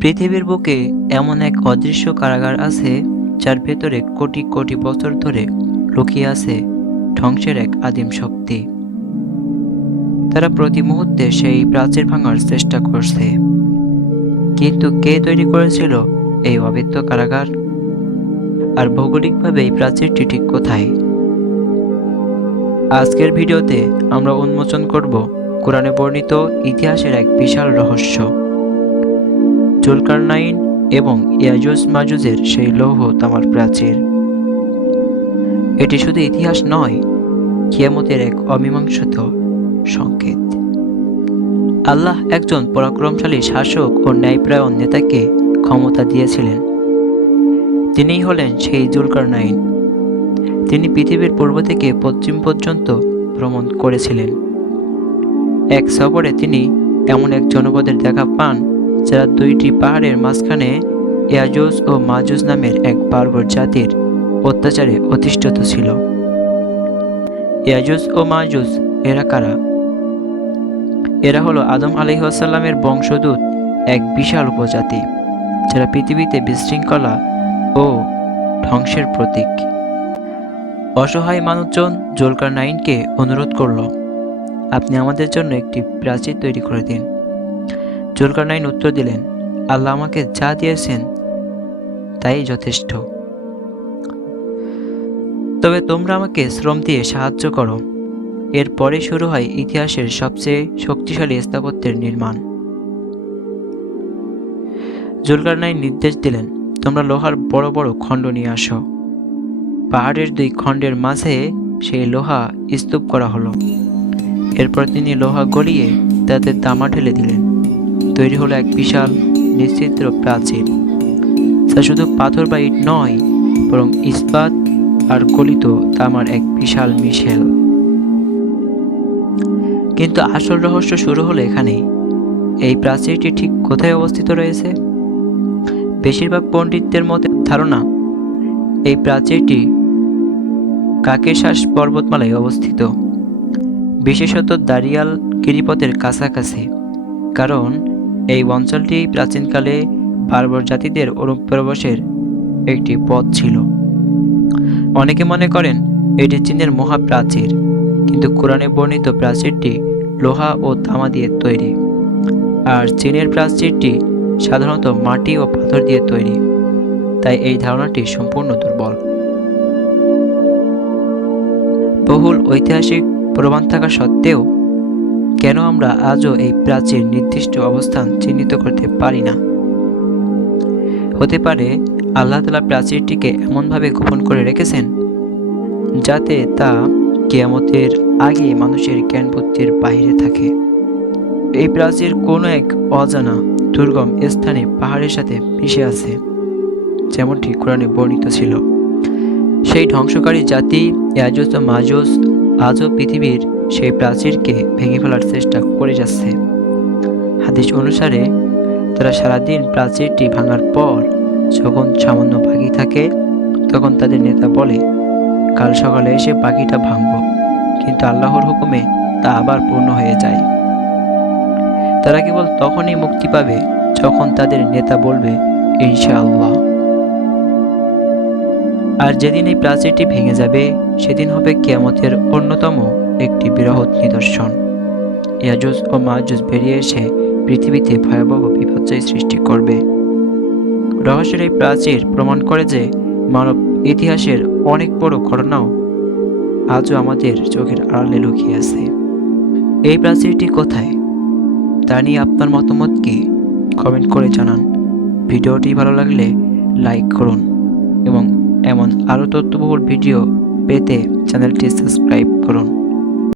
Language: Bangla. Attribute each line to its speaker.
Speaker 1: পৃথিবীর বুকে এমন এক অদৃশ্য কারাগার আছে, যার ভেতরে কোটি কোটি বছর ধরে লুকিয়ে আছে ধ্বংসের এক আদিম শক্তি। তারা প্রতি মুহূর্তে সেই প্রাচীর ভাঙার চেষ্টা করছে। কিন্তু কে তৈরি করেছিল এই অবৈধ কারাগার? আর ভৌগোলিকভাবে এই প্রাচীরটি ঠিক কোথায়? আজকের ভিডিওতে আমরা উন্মোচন করব কোরআনে বর্ণিত ইতিহাসের এক বিশাল রহস্য। জুলকারনাইন এবং ইয়াজুজ মাজুজের সেই লৌহ তামার প্রাচীর। এটি শুধু ইতিহাস নয়, কিয়ামতের এক অমীমাংসিত সংকেত। আল্লাহ একজন পরাক্রমশালী শাসক ও ন্যায়প্রায়ণ নেতাকে ক্ষমতা দিয়েছিলেন। তিনিই হলেন সেই জুলকারনাইন। তিনি পৃথিবীর পূর্ব থেকে পশ্চিম পর্যন্ত ভ্রমণ করেছিলেন। এক সফরে তিনি এমন এক জনপদের দেখা পান যারা দুইটি পাহাড়ের মাঝখানে ইয়াজুজ ও মাজুজ নামের এক বার্বর জাতির অত্যাচারে অধিষ্ঠিত ছিল। ইয়াজুজ ও মাজুজ এরা কারা? এরা হলো আদম আলহিহাসাল্লামের বংশদূত এক বিশাল উপজাতি, যারা পৃথিবীতে বিশৃঙ্খলা ও ধ্বংসের প্রতীক। অসহায় মানুষজন জোলকার নাইনকে অনুরোধ করল, আপনি আমাদের জন্য একটি প্রাচীর তৈরি করে দিন। জুলকার নাইন উত্তর দিলেন, আল্লাহ আমাকে যা দিয়েছেন তাই যথেষ্ট। তবে তোমরা আমাকে শ্রম দিয়ে সাহায্য করো। এরপরে শুরু হয় ইতিহাসের সবচেয়ে শক্তিশালী স্থাপত্যের নির্মাণ। জুলকার নাইন নির্দেশ দিলেন, তোমরা লোহার বড় বড় খণ্ড নিয়ে আসো। পাহাড়ের দুই খণ্ডের মাঝে সেই লোহা স্তূপ করা হলো। এরপর তিনি লোহা গলিয়ে তাতে তামা ঢেলে দিলেন। তৈরি হলো এক বিশাল নিশ্চিদ্র প্রাচীর। যা শুধু পাথর বা ইট নয়, বরং ইস্পাত আর গলিত তামার এক বিশাল মিশেল। কিন্তু আসল রহস্য শুরু হলো এখানেই। এই প্রাচীরটি ঠিক কোথায় অবস্থিত রয়েছে? বেশিরভাগ পণ্ডিতদের মতে ধারণা, এই প্রাচীরটি কাকেশাস পর্বতমালায় অবস্থিত। বিশেষত দারিয়াল গিরিপথের কাছাকাছি, কারণ এই অঞ্চলটি প্রাচীনকালে বার্বর জাতিদের অনুপ্রবেশের একটি পথ ছিল। অনেকে মনে করেন এটি চীনের মহাপ্রাচীর, কিন্তু কোরআনে বর্ণিত প্রাচীরটি লোহা ও তামা দিয়ে তৈরি। আর চীনের প্রাচীরটি সাধারণত মাটি ও পাথর দিয়ে তৈরি। তাই এই ধারণাটি সম্পূর্ণ দুর্বল। বহুল ঐতিহাসিক প্রমাণ থাকা সত্ত্বেও কেন আমরা আজও এই প্রাচীর নির্দিষ্ট অবস্থান চিহ্নিত করতে পারি না? হতে পারে আল্লাহ তালা প্রাচীরটিকে এমনভাবে গোপন করে রেখেছেন, যাতে তা কেয়ামতের আগে মানুষের জ্ঞান বুদ্ধির বাহিরে থাকে। এই প্রাচীর কোনো এক অজানা, দুর্গম স্থানে পাহাড়ের সাথে মিশে আছে, যেমনটি কোরআনে বর্ণিত ছিল। সেই ধ্বংসকারী জাতি ও মাজুজ আজও পৃথিবীর সেই প্রাচীরকে ভেঙে ফেলার চেষ্টা করে যাচ্ছে। হাদিস অনুসারে, তারা সারাদিন প্রাচীরটি ভাঙার পর যখন সামান্য বাকি থাকে, তখন তাদের নেতা বলে, কাল সকালে এসে বাকিটা ভাঙব, কিন্তু আল্লাহর হুকুমে তা আবার পূর্ণ হয়ে যায়। তারা কেবল তখনই মুক্তি পাবে যখন তাদের নেতা বলবে, ইনশাআল্লাহ। আর যেদিন এই প্রাচীরটি ভেঙে যাবে, সেদিন হবে কেয়ামতের অন্যতম একটি বৃহৎ নিদর্শন। ইয়াজুজ ও মাজুজ বেরিয়ে এসে পৃথিবীতে ভয়াবহ বিপর্যয় সৃষ্টি করবে। রহস্যের এই প্রাচীর প্রমাণ করে যে মানব ইতিহাসের অনেক বড় ঘটনাও আজও আমাদের চোখের আড়ালে লুকিয়ে আছে। এই প্রাচীরটি কোথায়? তা নিয়ে আপনার মতামত কি? কমেন্ট করে জানান। ভিডিওটি ভালো লাগলে লাইক করুন এবং এমন আরও তথ্যবহুল ভিডিও পেতে চ্যানেলটি সাবস্ক্রাইব করুন।